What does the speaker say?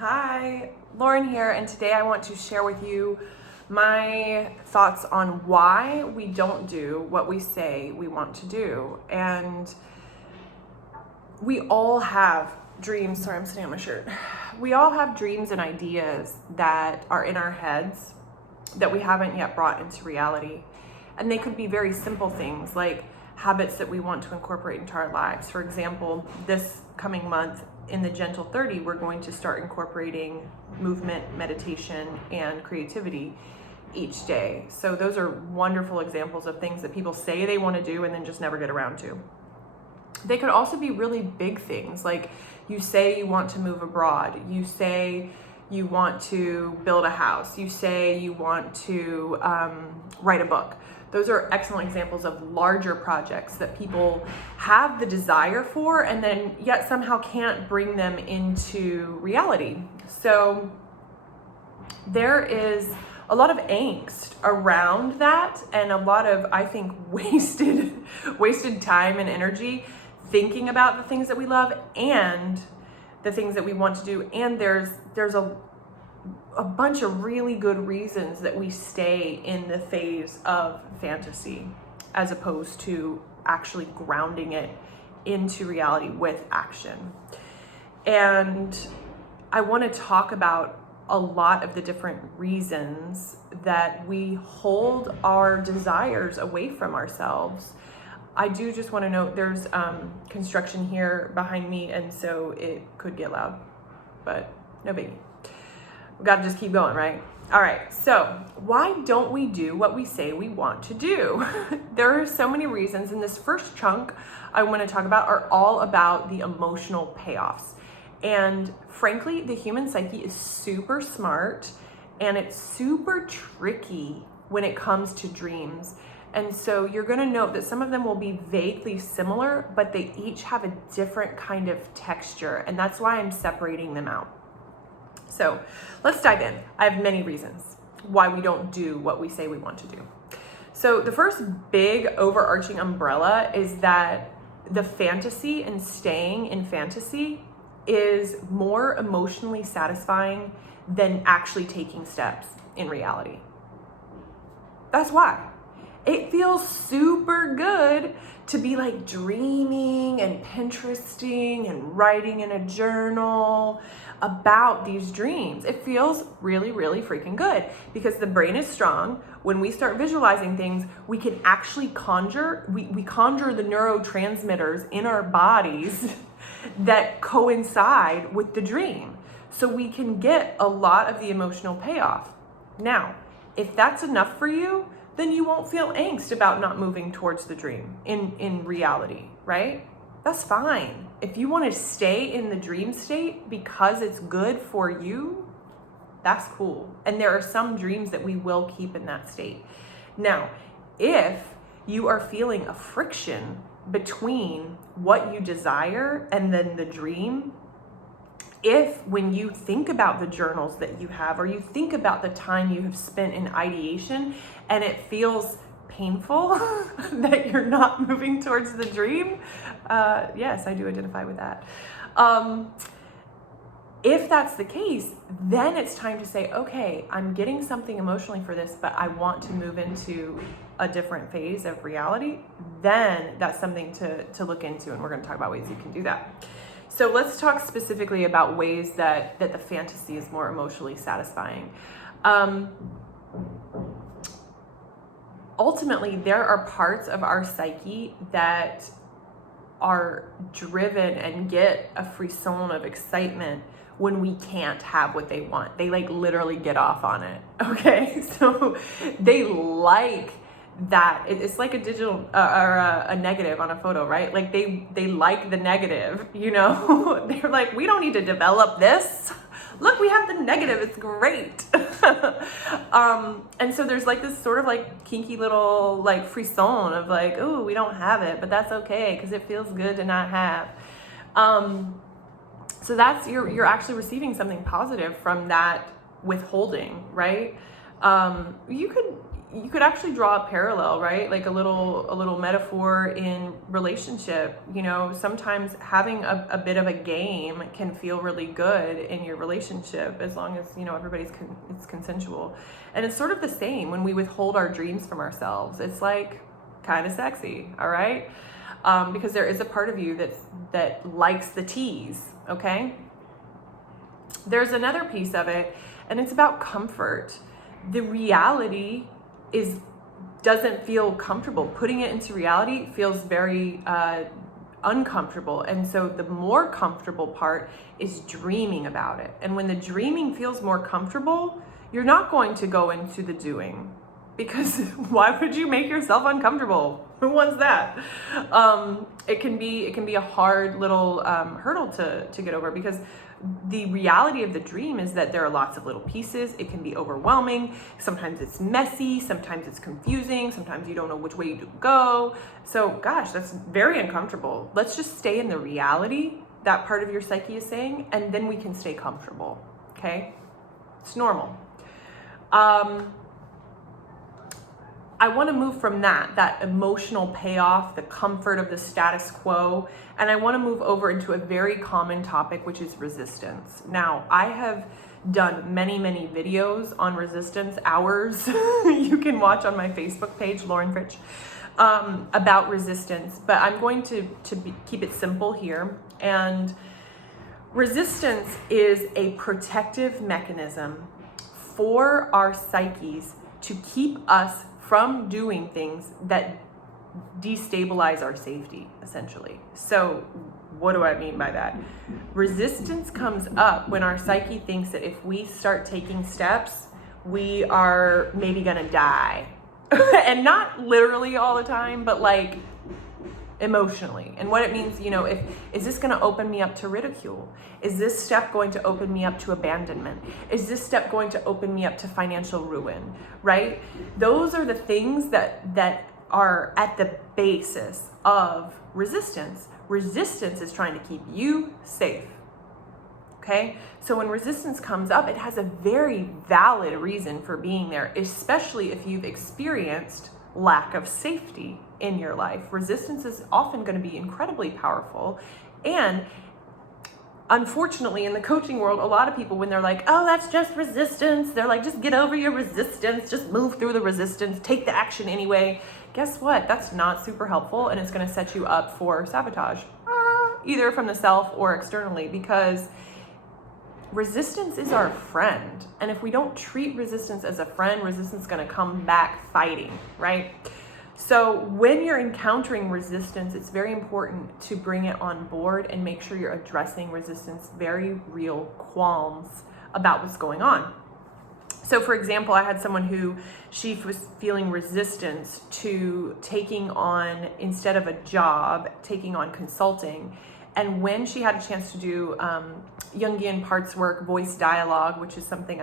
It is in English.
Hi, Lauren here, and today I want to share with you my thoughts on why we don't do what we say we want to do. And we all have dreams. Sorry, I'm sitting on my shirt. We all have dreams and ideas that are in our heads that we haven't yet brought into reality. And they could be very simple things like habits that we want to incorporate into our lives. For example, this coming month in the Gentle 30, we're going to start incorporating movement, meditation, and creativity each day. So those are wonderful examples of things that people say they want to do and then just never get around to. They could also be really big things, like you say you want to move abroad, you say you want to build a house, you say you want to write a book. Those are excellent examples of larger projects that people have the desire for and then yet somehow can't bring them into reality. So there is a lot of angst around that and a lot of, I think, wasted time and energy thinking about the things that we love and the things that we want to do. And there's a bunch of really good reasons that we stay in the phase of fantasy as opposed to actually grounding it into reality with action. And I want to talk about a lot of the different reasons that we hold our desires away from ourselves. I do just want to note there's construction here behind me, and so it could get loud, but no biggie. We've got to just keep going, right? All right, so why don't we do what we say we want to do? There are so many reasons, and this first chunk I want to talk about are all about the emotional payoffs. And frankly, the human psyche is super smart and it's super tricky when it comes to dreams. And so you're going to note that some of them will be vaguely similar, but they each have a different kind of texture, and that's why I'm separating them out. So let's dive in. I have many reasons why we don't do what we say we want to do. So the first big overarching umbrella is that the fantasy and staying in fantasy is more emotionally satisfying than actually taking steps in reality. That's why. It feels super good to be like dreaming and Pinteresting and writing in a journal about these dreams. It feels really, really freaking good because the brain is strong. When we start visualizing things, we can actually conjure the neurotransmitters in our bodies that coincide with the dream. So we can get a lot of the emotional payoff. Now, if that's enough for you, then you won't feel angst about not moving towards the dream in reality, right? That's fine. If you want to stay in the dream state because it's good for you, that's cool. And there are some dreams that we will keep in that state. Now, if you are feeling a friction between what you desire and then the dream, if when you think about the journals that you have or you think about the time you have spent in ideation and it feels painful that you're not moving towards the dream, yes, I do identify with that. If that's the case, then it's time to say, okay, I'm getting something emotionally for this, but I want to move into a different phase of reality. Then that's something to look into, and we're going to talk about ways you can do that. So let's talk specifically about ways that the fantasy is more emotionally satisfying. Ultimately, there are parts of our psyche that are driven and get a frisson of excitement when we can't have what they want. They like literally get off on it, okay? So they like that. It's like a digital or a negative on a photo, right? Like they like the negative, you know? They're like, we don't need to develop this. Look, we have the negative, it's great. And so there's like this sort of like kinky little like frisson of like, oh, we don't have it, but that's okay because it feels good to not have. So that's, you're actually receiving something positive from that withholding, right? you could actually draw a parallel, right? Like a little metaphor in relationship. You know, sometimes having a bit of a game can feel really good in your relationship, as long as, you know, it's consensual. And it's sort of the same when we withhold our dreams from ourselves. It's like kind of sexy, all right? Because there is a part of you that likes the tease, okay? There's another piece of it, and it's about comfort. The reality doesn't feel comfortable. Putting it into reality feels very uncomfortable. And so the more comfortable part is dreaming about it. And when the dreaming feels more comfortable, you're not going to go into the doing, because why would you make yourself uncomfortable? Who wants that? It can be a hard little hurdle to get over, because the reality of the dream is that there are lots of little pieces. It can be overwhelming. Sometimes it's messy. Sometimes it's confusing. Sometimes you don't know which way to go. So gosh, that's very uncomfortable. Let's just stay in the reality that part of your psyche is saying, and then we can stay comfortable, okay? It's normal. I want to move from that emotional payoff, the comfort of the status quo, and I want to move over into a very common topic, which is resistance. Now, I have done many videos on resistance, hours you can watch on my Facebook page, Lauren Fritsch, about resistance, but I'm going to keep it simple here. And resistance is a protective mechanism for our psyches to keep us from doing things that destabilize our safety, essentially. So what do I mean by that? Resistance comes up when our psyche thinks that if we start taking steps, we are maybe gonna die. And not literally all the time, but like emotionally. And what it means, you know, is this going to open me up to ridicule? Is this step going to open me up to abandonment? Is this step going to open me up to financial ruin, right? Those are the things that are at the basis of resistance. Resistance is trying to keep you safe. Okay? So when resistance comes up, it has a very valid reason for being there, especially if you've experienced lack of safety in your life. Resistance is often going to be incredibly powerful. And unfortunately, in the coaching world, a lot of people, when they're like, oh, that's just resistance, they're like, just get over your resistance, just move through the resistance, take the action anyway. Guess what? That's not super helpful, and it's going to set you up for sabotage, either from the self or externally, because resistance is our friend. And if we don't treat resistance as a friend, resistance is going to come back fighting, right? So when you're encountering resistance, it's very important to bring it on board and make sure you're addressing resistance, very real qualms about what's going on. So for example, I had someone who she was feeling resistance to taking on, instead of a job, taking on consulting. And when she had a chance to do Jungian parts work, voice dialogue, which is something